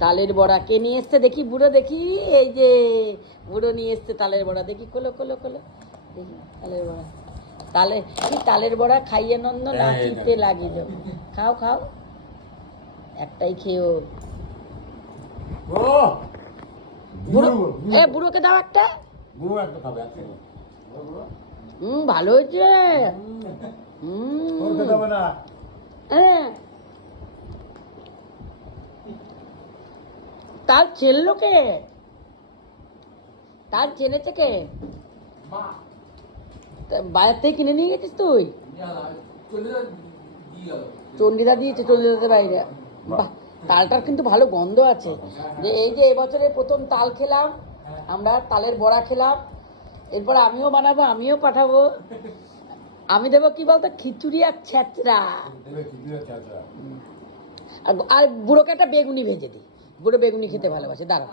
তালের বড়া কে নিয়ে এসছে দেখি, বুড়ো দেখি, এই যে বুড়ো নিয়ে এসছে তালের বড়া, দেখি খোলো খোলো খোলো, দেখি তালের বড়া। তালের বড়া খাইয়ে নন্দ নাচিতে লাগিল। খাও খাও, একটাই খেয়েও। বুড়োকে দাও একটা। ভালো হয়েছে। তার চেনলো কে? তার চেনেছে কে? বাজার থেকে কিনে নিয়ে গেছিস তুই? চন্ডিদা দিয়েছে, চন্ডিদাতে বাইরে। বাহ, তালটার কিন্তু ভালো গন্ধ আছে। যে এই যে এবছরে প্রথম তাল খেলাম আমরা, তালের বড়া খেলাম। এরপর আমিও বানাবো, আমিও পাঠাবো। আমি দেবো কি বলতো, খিচুড়ি আর ছ্যাঁচড়া। আর বুড়োকে একটা বেগুনি ভেজে দিই, বুড়ো বেগুনি খেতে ভালোবাসে। দাঁড়া,